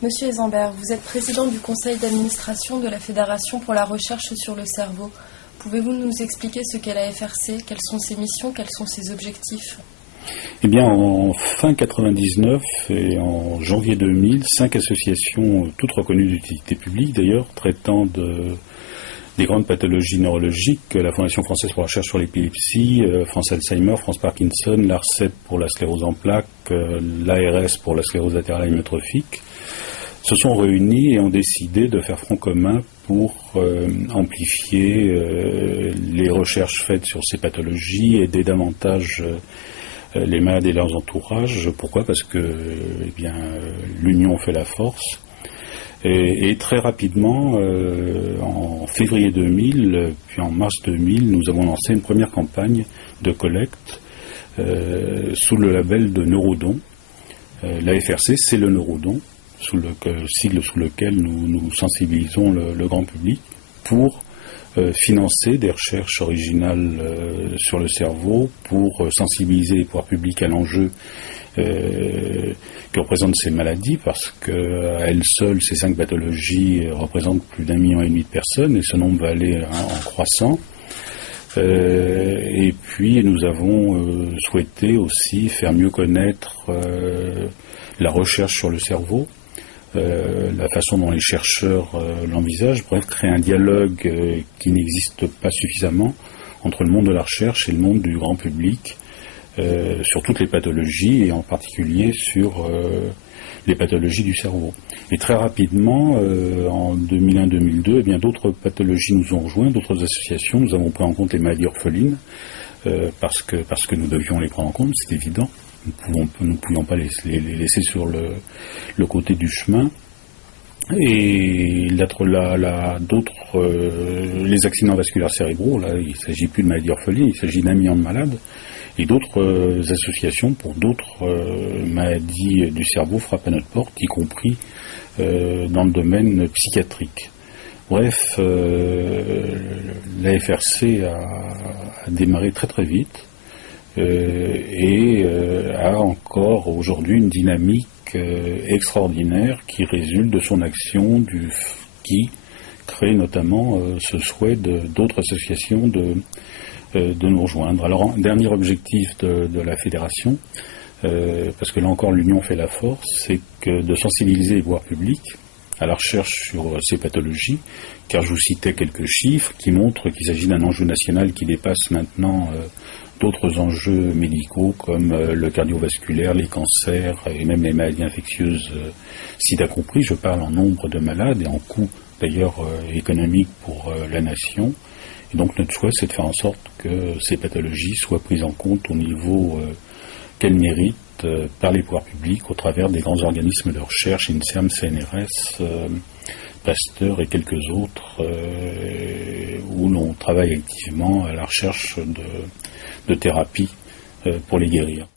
Monsieur Ezambert, vous êtes président du conseil d'administration de la Fédération pour la recherche sur le cerveau. Pouvez-vous nous expliquer ce qu'est la FRC, quelles sont ses missions, quels sont ses objectifs? Eh bien, en fin 99 et en janvier 2000, 5 associations, toutes reconnues d'utilité publique d'ailleurs, traitant des grandes pathologies neurologiques, la Fondation française pour la recherche sur l'épilepsie, France Alzheimer, France Parkinson, l'ARCEP pour la sclérose en plaques, l'ARS pour la sclérose latérale amyotrophique, se sont réunis et ont décidé de faire front commun pour amplifier les recherches faites sur ces pathologies, aider davantage les malades et leurs entourages. Pourquoi? Parce que l'union fait la force. Et très rapidement, en février 2000, puis en mars 2000, nous avons lancé une première campagne de collecte sous le label de Neurodon. La FRC, c'est le Neurodon, sigle sous lequel nous sensibilisons le grand public pour financer des recherches originales sur le cerveau, pour sensibiliser les pouvoirs publics à l'enjeu que représentent ces maladies, parce qu'à elles seules, ces 5 pathologies représentent plus d'1,5 million de personnes, et ce nombre va aller en croissant. Et puis nous avons souhaité aussi faire mieux connaître la recherche sur le cerveau, la façon dont les chercheurs l'envisagent, bref, créer un dialogue qui n'existe pas suffisamment entre le monde de la recherche et le monde du grand public sur toutes les pathologies et en particulier sur les pathologies du cerveau. Et très rapidement, en 2001-2002, d'autres pathologies nous ont rejoints, d'autres associations. Nous avons pris en compte les maladies orphelines parce que nous devions les prendre en compte, c'est évident. Nous ne pouvions pas les laisser sur le côté du chemin. Et les accidents vasculaires cérébraux, là, il ne s'agit plus de maladies orphelines, il s'agit d'1 million de malades. Et d'autres associations pour d'autres maladies du cerveau frappent à notre porte, y compris dans le domaine psychiatrique. Bref, la FRC a démarré très très vite et a encore aujourd'hui une dynamique extraordinaire qui résulte de son action, qui crée notamment ce souhait d'autres associations de nous rejoindre. Alors, dernier objectif de la fédération, parce que là encore l'union fait la force, c'est de sensibiliser les pouvoirs publics à la recherche sur ces pathologies, car je vous citais quelques chiffres qui montrent qu'il s'agit d'un enjeu national qui dépasse maintenant d'autres enjeux médicaux comme le cardiovasculaire, les cancers et même les maladies infectieuses, sida compris. Je parle en nombre de malades et en coût d'ailleurs économique pour la nation. Et donc notre souhait, c'est de faire en sorte que ces pathologies soient prises en compte au niveau qu'elles méritent par les pouvoirs publics au travers des grands organismes de recherche, INSERM, CNRS, Pasteur et quelques autres, où l'on travaille activement à la recherche de thérapies pour les guérir.